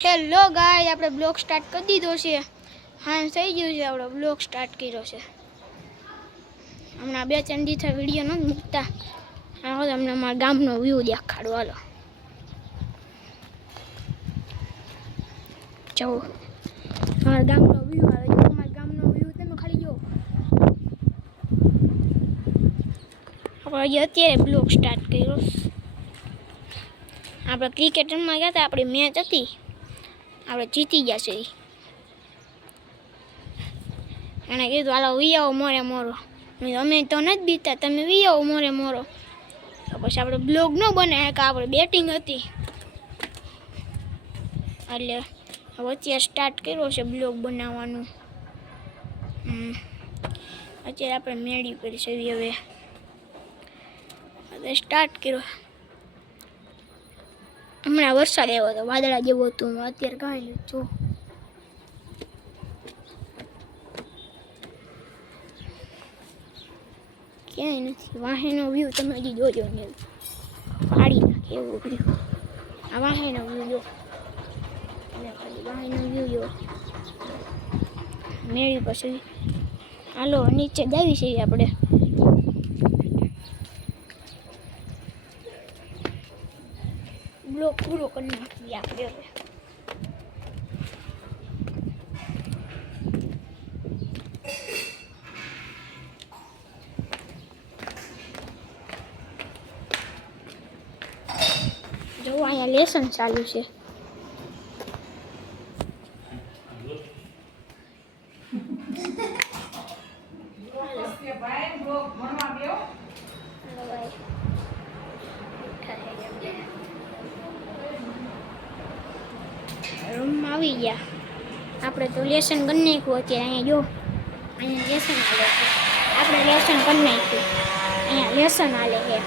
Hello ગાય, આપણે blog start કરી દીધો છે. હા થઈ ગયું છે, આપણો બ્લોગ સ્ટાર્ટ કર્યો છે. હમણાં 2-3 દિવસથી વિડીયો નથી મૂકતા. આવો તમને અમારા ગામનો વ્યૂ દેખાડો. હાલો જાઓ, અમારા ગામનો વ્યૂ આવે છે. અમારા ગામનો વ્યૂ તમે ખાલી જો. આપણે અત્યારે બ્લોગ સ્ટાર્ટ કર્યો. આપણે ક્રિકેટ રમવા ગયા હતા, આપણી મેચ હતી, આપણે જીતી ગયા છે. એને કીધું હાલો વી આવો મોરે મોરો. અમે તો નથી બીતા, તમે વી આવો મોરે મોરો. પછી આપણે બ્લોગ ન બને કે આપણે બેટિંગ હતી એટલે હવે અત્યારે સ્ટાર્ટ કર્યો છે બ્લોગ બનાવવાનું. અત્યારે આપણે મેળી પર છે. હવે સ્ટાર્ટ કર્યો. હમણાં વરસાદ આવ્યો હતો, વાદળા જેવું હતું. અત્યારે કાંઈ નથી. જો ક્યાંય નથી. વાહેનો વ્યૂ તમે હજી જોજો ને, ફાડી નાખે એવો વ્યૂ. આ વાહેનો વ્યૂ જો, ખાલી વાહેનો વ્યૂ જો. મેળી પછી હાલો નીચે જાવી છે આપણે. બ્લોક પૂરો કરી નાખીએ આપણે હવે. જો અહીંયા લેસન ચાલુ છે. રૂમમાં આવી ગયા આપણે. તો લેસન કરી નાખ્યું. અત્યારે અહીંયા જો, અહીંયા લેસન હાલે છે. આપણે લેસન કરી નાખ્યું. અહીંયા લેસન હાલે છે.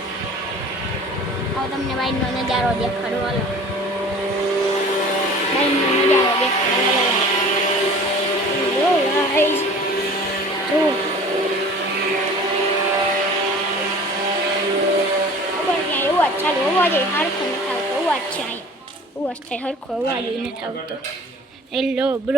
હવે તમને બાઈકનો નજારો દેખાડો. હાલો બાઈકનો નજારો દેખાડો. જો ગાઈસ, જો ખબર નહીં અવાજ ચાલુ. અવાજ હરખો નથી આવતો. અવાજ છે અહીંયા, અવાજ થાય હરખો. અવાજ નથી આવતો. Hello bro.